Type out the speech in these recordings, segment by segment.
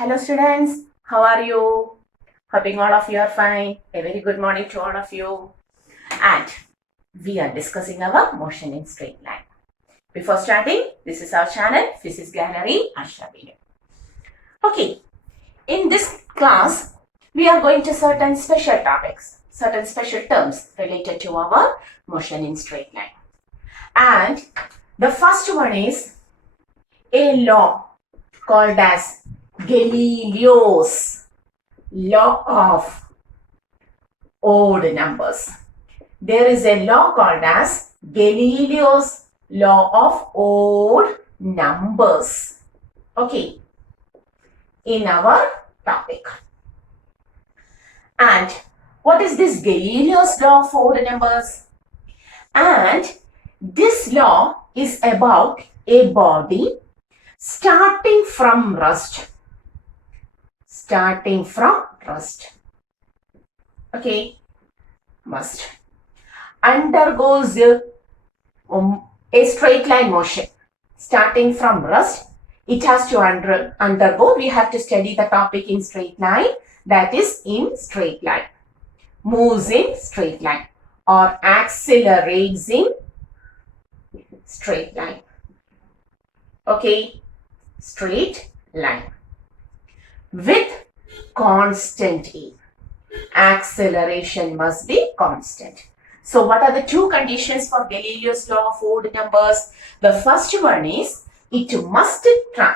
Hello students, how are you? Hoping all of you are fine. A very good morning to all of you. And we are discussing our motion in straight line. Before starting, this is our channel, Physics Gallery, Asha Video. Okay, in this class, we are going to certain special topics, certain special terms related to our motion in straight line. And the first one is a law called as Galileo's law of odd numbers. There is a law called as Galileo's law of odd numbers. Okay, in our topic. And what is this Galileo's law of odd numbers? And this law is about a body starting from rest. Okay, must undergoes a straight line motion. Starting from rest, it has to undergo. We have to study the topic in straight line. That is in straight line. Moves in straight line or accelerates in straight line. Okay, straight line with constant E. Acceleration must be constant. So what are the two conditions for Galileo's law of odd numbers? The first one is it must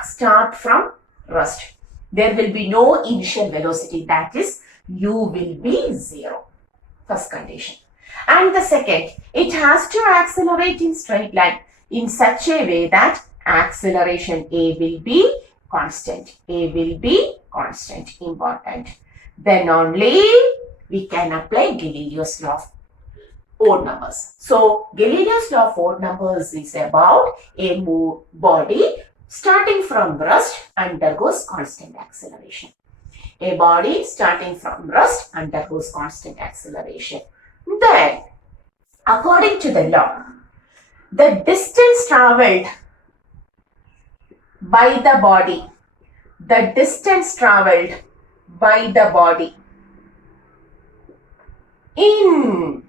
start from rest. There will be no initial velocity, that is u will be 0. First condition. And the second, it has to accelerate in straight line in such a way that acceleration A will be constant. A will be constant. Important. Then only we can apply Galileo's law of odd numbers. So Galileo's law of odd numbers is about a body starting from rest undergoes constant acceleration. A body starting from rest undergoes constant acceleration. Then, according to the law, the distance traveled by the body, in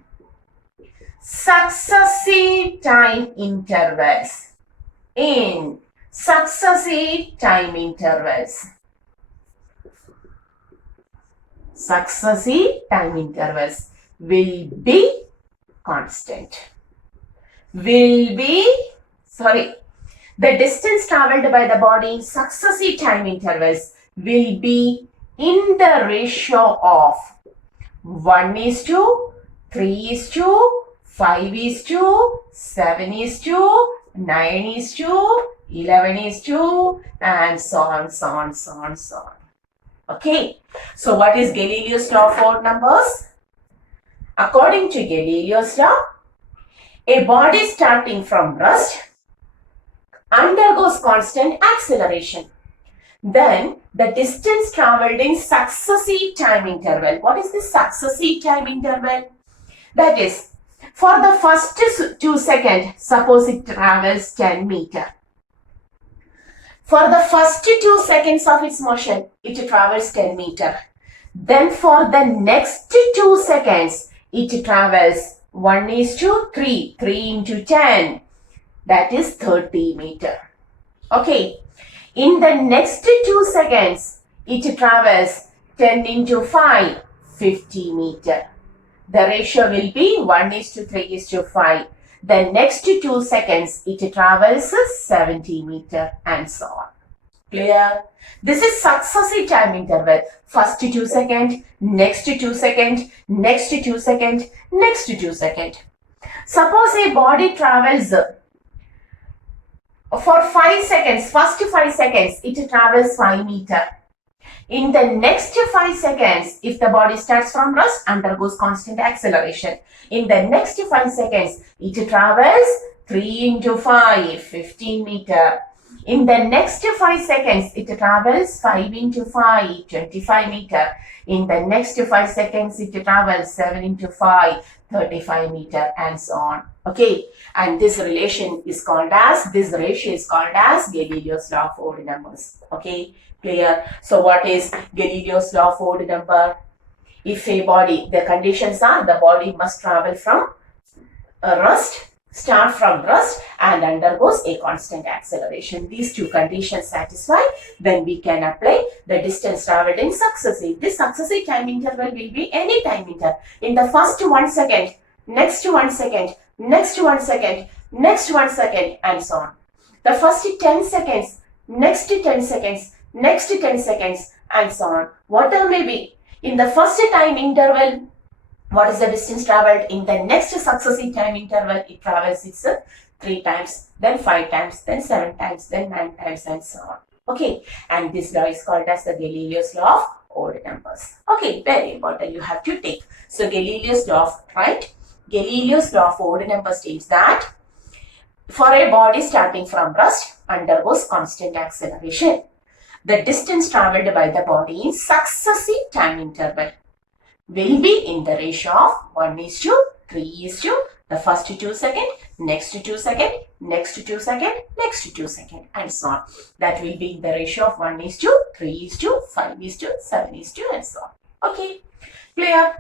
successive time intervals, will be constant. The distance traveled by the body in successive time intervals will be in the ratio of 1:3:5:7:9:11:, and so on. Okay, so what is Galileo's law of odd numbers? According to Galileo's law, a body starting from rest undergoes constant acceleration. Then the distance traveled in successive time interval. What is this successive time interval? That is, for the first 2 seconds, suppose it travels 10 meters. For the first 2 seconds of its motion, it travels 10 meters. Then for the next 2 seconds, it travels 1:3, 3 into 10. That is 30 meters. Okay. In the next 2 seconds, it travels 10 into 5, 50 meters. The ratio will be 1:3:5. The next 2 seconds, it travels 70 meters and so on. Clear? This is successive time interval. First 2 seconds, next 2 seconds, next 2 seconds, next 2 seconds. Suppose a body travels for 5 seconds, first 5 seconds, it travels 5 meters. In the next 5 seconds, if the body starts from rest, undergoes constant acceleration. In the next 5 seconds, it travels 3 into 5, 15 meters. In the next 5 seconds, it travels 5 into 5, 25 meter. In the next 5 seconds, it travels 7 into 5, 35 meter, and so on. Okay, and this ratio is called as Galileo's law of odd numbers. Okay, clear? So what is Galileo's law of odd number? If a body, the conditions are the body must travel from start from rest and undergoes a constant acceleration. These two conditions satisfy, then we can apply the distance traveled in successive. This successive time interval will be any time interval. In the first 1 second, next 1 second, next 1 second, next 1 second, and so on. The first 10 seconds, next 10 seconds, next 10 seconds, and so on. Whatever may be. In the first time interval, what is the distance traveled? In the next successive time interval, it travels its 3 times, then 5 times, then 7 times, then 9 times, and so on. Okay, and this law is called as the Galileo's law of odd numbers. Okay, very important, you have to take. So Galileo's law of, right? Galileo's law of odd numbers states that for a body starting from rest undergoes constant acceleration. The distance traveled by the body in successive time interval will be in the ratio of 1:3:, the first 2 second, next 2 second, next 2 second, next 2 second, and so on. That will be in the ratio of 1:3:, 5:7:, and so on. Okay, clear?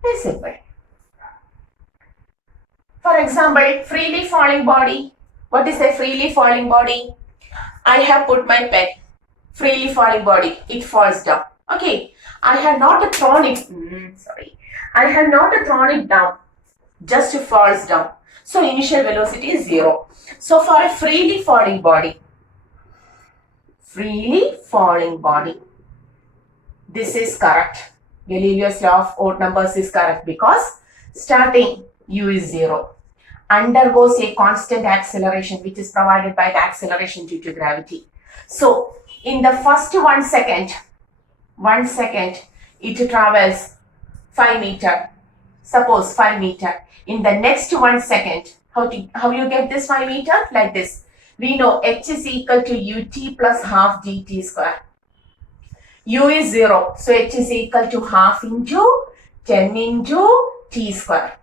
Very simple. For example, freely falling body. What is a freely falling body? I have put my pen. Freely falling body. It falls down. Okay. I have not thrown it. I have not thrown it down. Just falls down. So initial velocity is 0. So for a freely falling body, this is correct. Galileo's law of odd numbers is correct because starting u is 0. Undergoes a constant acceleration which is provided by the acceleration due to gravity. So in the first 1 second, it travels 5 meter. Suppose 5 meter. In the next 1 second, how you get this 5 meter? Like this. We know h is equal to ut plus half dt square. U is 0. So h is equal to half into 10 into t square.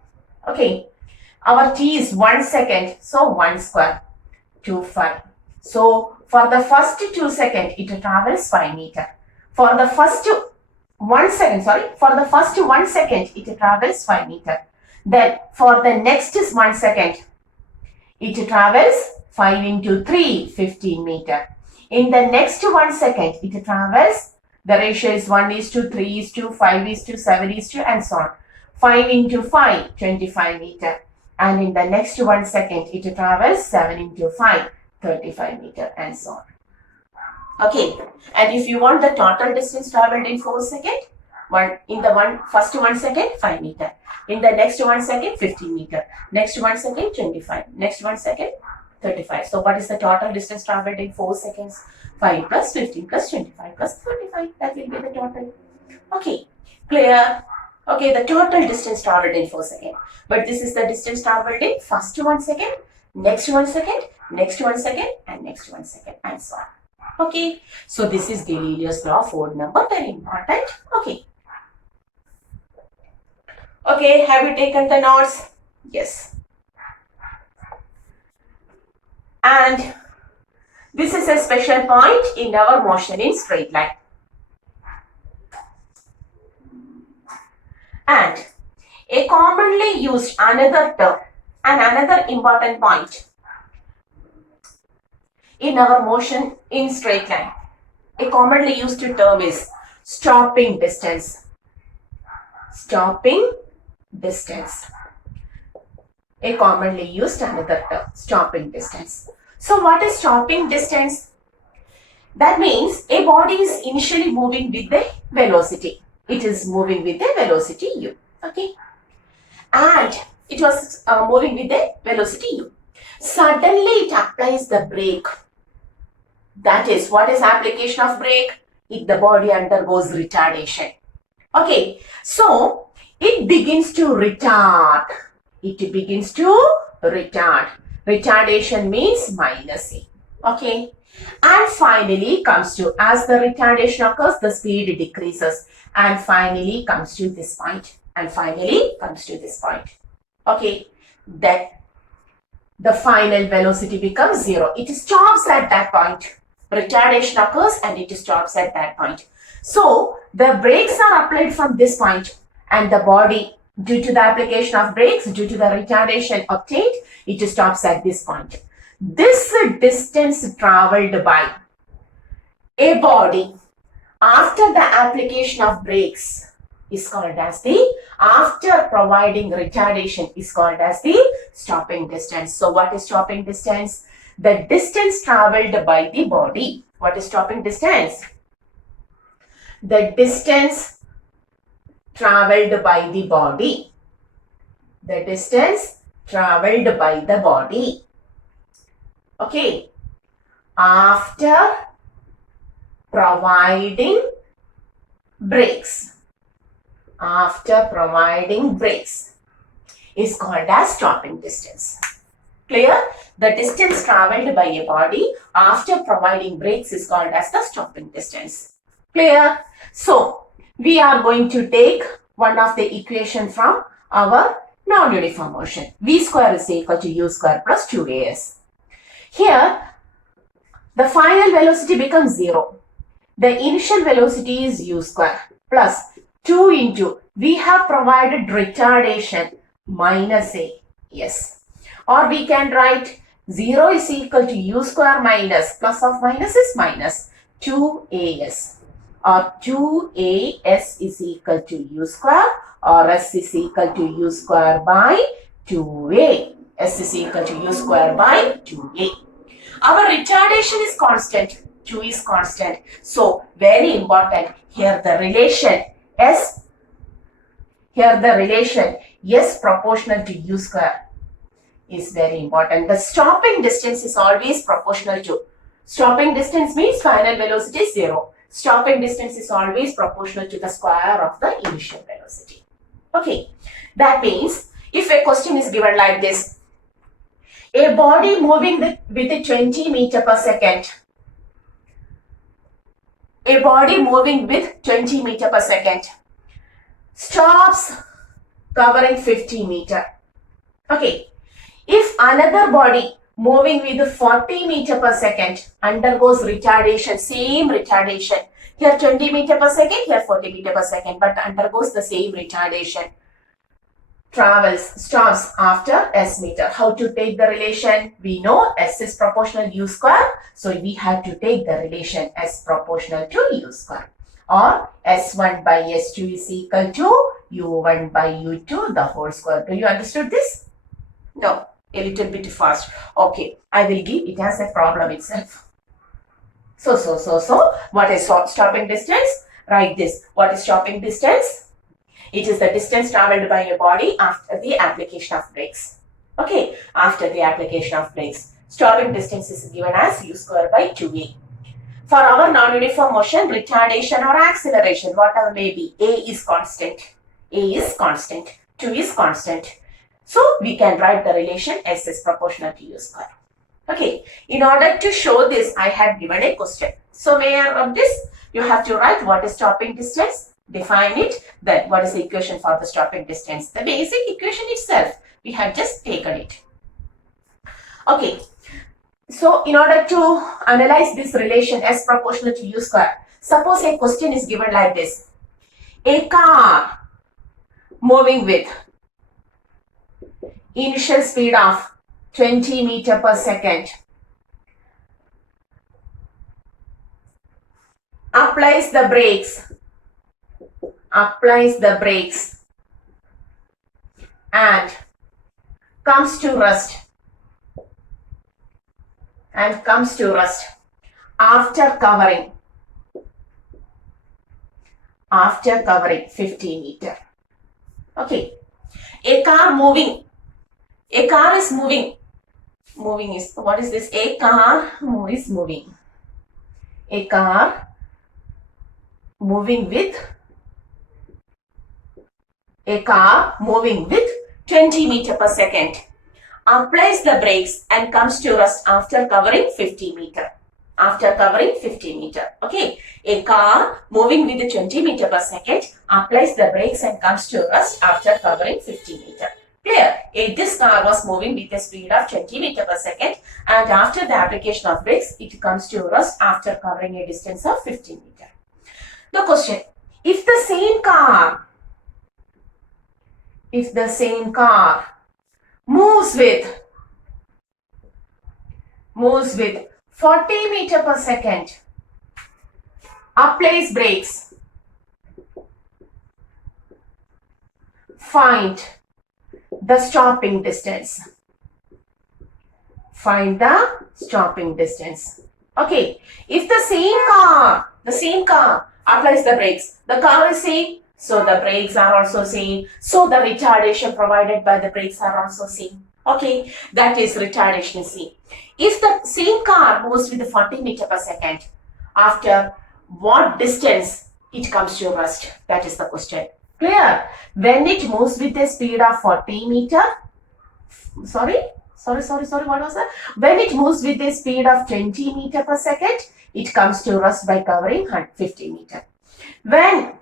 Okay. Our t is 1 second. So 1 square. 2, 5. So for the first 2 seconds, it travels 5 meter. For the first 1 second, it travels 5 meter. Then for the next 1 second, it travels 5 into 3, 15 meter. In the next 1 second, it travels, the ratio is 1:3:, 5:7:, and so on. 5 into 5, 25 meter. And in the next 1 second, it travels 7 into 5, 35 meter, and so on. Okay, and if you want the total distance traveled in 4 seconds, first 1 second, 5 meter. In the next 1 second, 15 meter. Next 1 second, 25. Next 1 second, 35. So what is the total distance traveled in 4 seconds? 5 plus 15 plus 25 plus 35. That will be the total. Okay, clear? Okay, the total distance traveled in 4 seconds. But this is the distance traveled in first 1 second, next 1 second, next 1 second, and next 1 second, and so on. Okay, so this is Galileo's law of odd number, very important. Okay. Okay, have you taken the notes? Yes. And this is a special point in our motion in straight line. And a commonly used another term and another important point in our motion in straight line. A commonly used term is stopping distance. Stopping distance. A commonly used another term, stopping distance. So what is stopping distance? That means a body is initially moving with the velocity. It is moving with the velocity u. Okay. And it was moving with the velocity u. Suddenly it applies the brake. That is, what is application of brake? If the body undergoes retardation. Okay. So it begins to retard. It begins to retard. Retardation means minus a. Okay. And finally comes to, as the retardation occurs, the speed decreases and finally comes to this point. And finally comes to this point. Okay. Then the final velocity becomes 0. It stops at that point. Retardation occurs and it stops at that point. So the brakes are applied from this point and the body, due to the application of brakes, due to the retardation obtained, it stops at this point. This distance traveled by a body after the application of brakes is called as the, after providing retardation is called as the stopping distance. So what is stopping distance? The distance traveled by the body. What is stopping distance? The distance traveled by the body. The distance traveled by the body. Okay. After providing brakes. After providing brakes is called as stopping distance. Clear? The distance traveled by a body after providing brakes is called as the stopping distance. Clear? So, we are going to take one of the equation from our non-uniform motion. V square is equal to u square plus 2as. Here, the final velocity becomes 0. The initial velocity is u square plus 2 into, we have provided retardation minus a. Yes. Or we can write 0 is equal to u square minus, plus of minus is minus 2as. Or 2as is equal to u square, or s is equal to u square by 2a. S is equal to u square by 2a. Our retardation is constant. 2 is constant. So, very important. Here the relation S proportional to u square is very important. The stopping distance is always proportional to. Stopping distance means final velocity is 0. Stopping distance is always proportional to the square of the initial velocity. Okay. That means if a question is given like this, a body moving with 20 meter per second. A body moving with 20 meter per second stops covering 50 meter. Okay. If another body moving with 40 meter per second undergoes retardation, same retardation. Here 20 meter per second, here 40 meter per second, but undergoes the same retardation. Stops after s meter. How to take the relation? We know s is proportional u square. So we have to take the relation s proportional to u square. Or s1 by s2 is equal to u1 by u2 the whole square. Do you understood this? No, a little bit fast. Okay, I will give it as a problem itself. So, what is stopping distance? Write this. What is stopping distance? It is the distance traveled by a body after the application of brakes. Okay, after the application of brakes. Stopping distance is given as u square by 2a. For our non-uniform motion, retardation or acceleration, whatever may be, a is constant. A is constant. 2 is constant. So, we can write the relation s is proportional to u square. Okay, in order to show this, I have given a question. So, where of this, you have to write what is stopping distance. Define it, then what is the equation for the stopping distance? The basic equation itself, we have just taken it. Okay, so in order to analyze this relation s proportional to u square, suppose a question is given like this. A car moving with initial speed of 20 meter per second applies the brakes and comes to rest after covering 50 meter. Okay, a car is moving is, what is this? A car is moving. A car moving with 20 meter per second applies the brakes and comes to rest after covering 50 meter. After covering 50 meter. Okay. A car moving with 20 meter per second applies the brakes and comes to rest after covering 50 meter. Clear? This car was moving with a speed of 20 meter per second and after the application of brakes, it comes to rest after covering a distance of 50 meter. The question, if the same car moves with 40 meter per second, applies brakes, find the stopping distance. Find the stopping distance. Okay, if the same car applies the brakes, the car is same, so the brakes are also same, so the retardation provided by the brakes are also same. Okay, that is retardation is same. If the same car moves with 40 meter per second, after what distance it comes to rest? That is the question. Clear? When it moves with a speed of 40 meter, sorry, what was that? When it moves with a speed of 20 meter per second, it comes to rest by covering 50 meter. When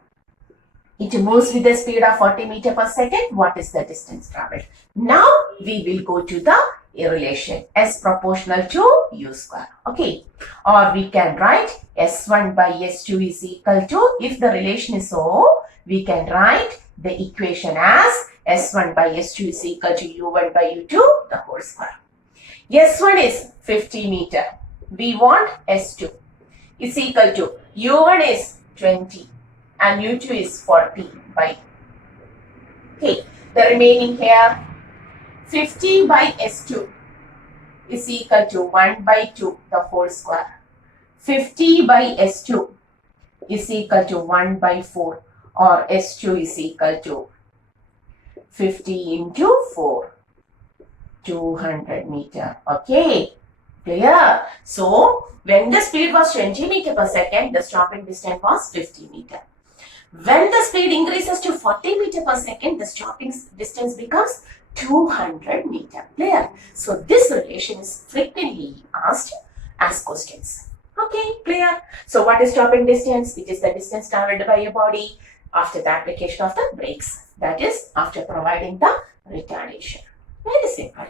it moves with a speed of 40 meter per second, what is the distance traveled? Now we will go to the relation S proportional to U square. Okay, or we can write S1 by S2 is equal to, if the relation is so, we can write the equation as S1 by S2 is equal to U1 by U2 the whole square. S1 is 50 meter. We want S2 is equal to U1 is 20 and U2 is 40 by. Okay, the remaining here 50 by S2 is equal to 1 by 2 the whole square. 50 by S2 is equal to 1 by 4, or S2 is equal to 50 into 4, 200 meter. Okay, clear? So, when the speed was 20 meter per second, the stopping distance was 50 meter. When the speed increases to 40 meter per second, the stopping distance becomes 200 meter. Clear? So, this relation is frequently asked as questions. Okay, clear? So, what is stopping distance? It is the distance traveled by a body after the application of the brakes. That is, after providing the retardation. Very simple.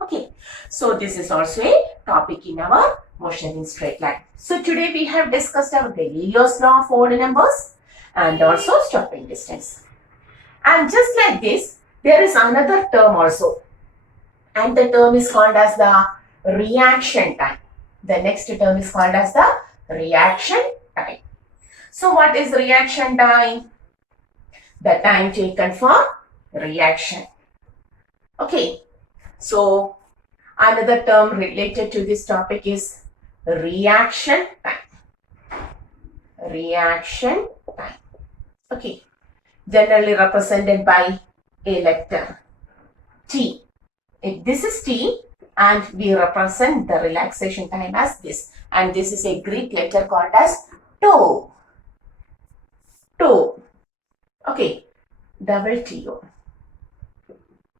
Okay, so this is also a topic in our motion in straight line. So, today we have discussed our Galileo's law of odd numbers and also stopping distance. And just like this, there is another term also, and the term is called as the reaction time. The next term is called as the reaction time. So what is reaction time? The time taken for reaction. Okay, so another term related to this topic is reaction time. Reaction time. Okay, generally represented by a letter T. This is T and we represent the relaxation time as this. And this is a Greek letter called as tau. Tau. Okay, double T-O.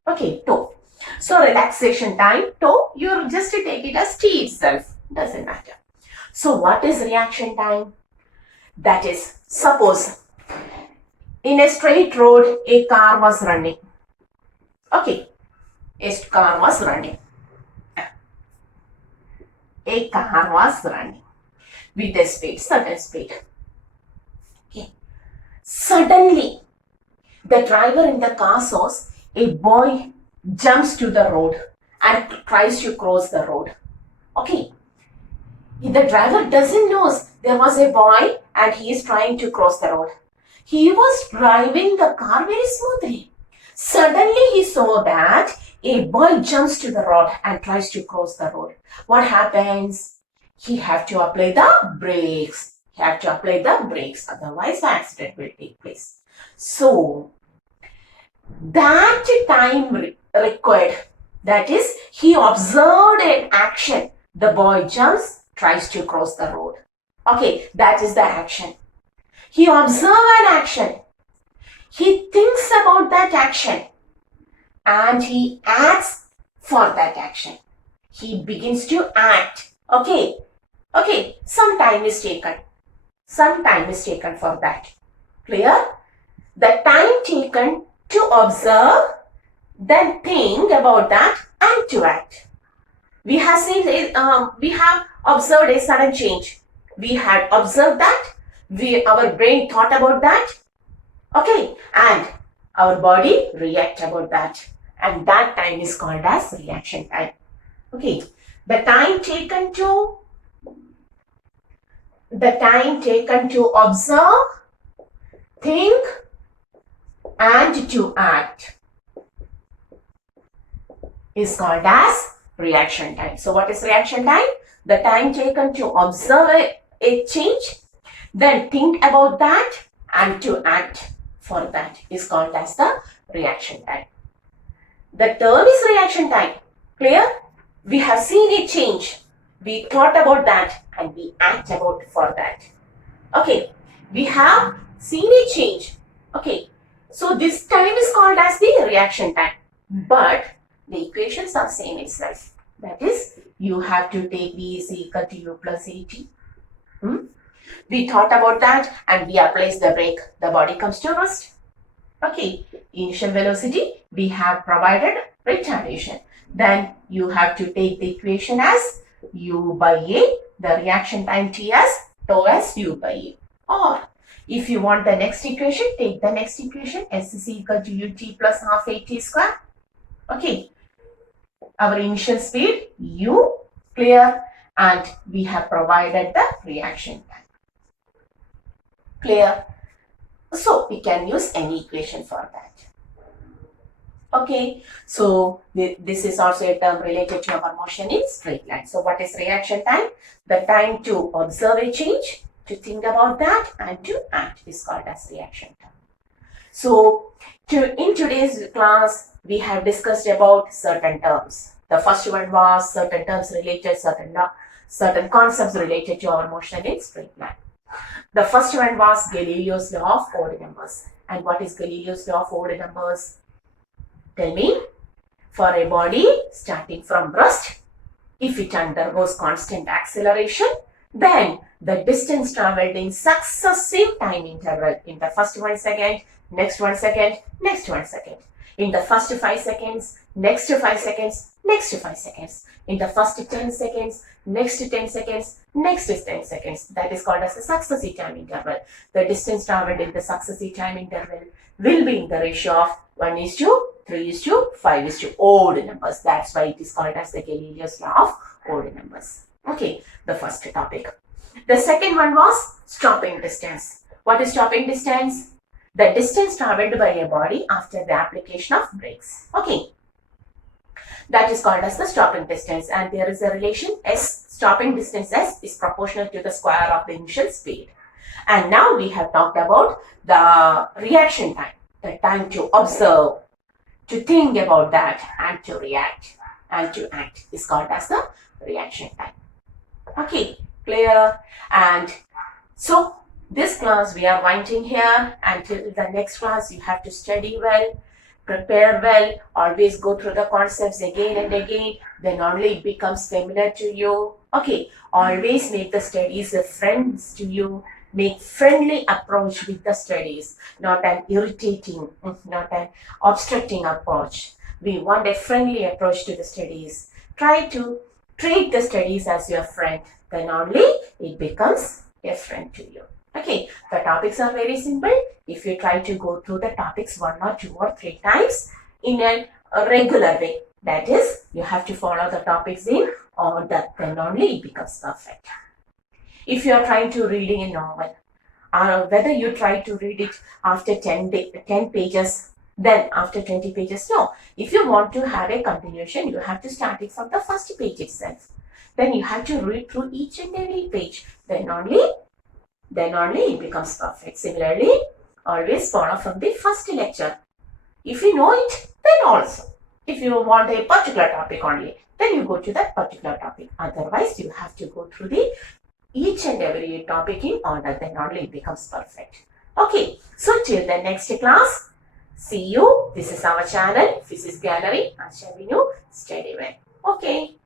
Okay, tau. So relaxation time, tau, you just take it as T itself. Doesn't matter. So what is reaction time? That is, suppose in a straight road, a car was running. Okay, a car was running. A car was running with a speed, certain speed. Okay. Suddenly, the driver in the car saws a boy jumps to the road and tries to cross the road. Okay. The driver doesn't know there was a boy and he is trying to cross the road. He was driving the car very smoothly. Suddenly he saw that a boy jumps to the road and tries to cross the road. What happens? He have to apply the brakes. He have to apply the brakes, otherwise the accident will take place. So, that time required, that is, he observed an action. The boy jumps, tries to cross the road. Okay, that is the action. He observes an action. He thinks about that action and he acts for that action. He begins to act. Okay. Okay. Some time is taken. Some time is taken for that. Clear? The time taken to observe, then think about that and to act. We have seen, we have observed a sudden change. We had observed that. Our brain thought about that. Okay, and our body react about that. And that time is called as reaction time. Okay, the time taken to observe, think, and to act is called as reaction time. So what is reaction time? The time taken to observe a change, then think about that and to act for that is called as the reaction time. The term is reaction time. Clear? We have seen a change. We thought about that and we act about for that. Okay. We have seen a change. Okay. So this time is called as the reaction time. But the equations are same itself. That is, you have to take V is equal to U plus AT. We thought about that and we apply the brake. The body comes to rest. Okay. Initial velocity, we have provided retardation. Then you have to take the equation as U by A, the reaction time T as tau as U by A. Or if you want the next equation, take the next equation, S is equal to UT plus half AT square. Okay. Our initial speed U, clear, and we have provided the reaction time. Clear? So we can use any equation for that. Okay, so this is also a term related to our motion in straight line. So what is reaction time? The time to observe a change, to think about that and to act is called as reaction time. So in today's class, we have discussed about certain terms. The first one was certain terms related, certain concepts related to our motion in straight line. The first one was Galileo's law of odd numbers. And what is Galileo's law of odd numbers? Tell me. For a body starting from rest, if it undergoes constant acceleration, then the distance traveled in successive time interval in the first 1 second, next 1 second, next 1 second. In the first 5 seconds, next 5 seconds, next 5 seconds. In the first 10 seconds, next 10 seconds, next 10 seconds. That is called as the successive time interval. The distance traveled in the successive time interval will be in the ratio of 1:3:5 odd numbers. That's why it is called as the Galileo's law of odd numbers. Okay, the first topic. The second one was stopping distance. What is stopping distance? The distance traveled by a body after the application of brakes. Okay. That is called as the stopping distance, and there is a relation S, stopping distance S is proportional to the square of the initial speed. And now we have talked about the reaction time, the time to observe, to think about that and to react and to act is called as the reaction time. Okay, clear? And so this class we are winding here. Until the next class you have to study well, prepare well, always go through the concepts again and again, then only it becomes familiar to you. Okay, always make the studies friends to you. Make friendly approach with the studies, not an irritating, not an obstructing approach. We want a friendly approach to the studies. Try to treat the studies as your friend, then only it becomes a friend to you. Okay, the topics are very simple. If you try to go through the topics 1 or 2 or 3 times in a regular way, that is, you have to follow the topics in order, then only it becomes perfect. If you are trying to reading a novel, whether you try to read it after 10 pages, then after 20 pages, no. If you want to have a continuation, you have to start it from the first page itself. Then you have to read through each and every page. Then only it becomes perfect. Similarly, always follow from the first lecture. If you know it, then also. If you want a particular topic only, then you go to that particular topic. Otherwise, you have to go through the each and every topic in order, then only it becomes perfect. Okay, so till the next class, See you. This is our channel, Physics Gallery. Stay well. Okay.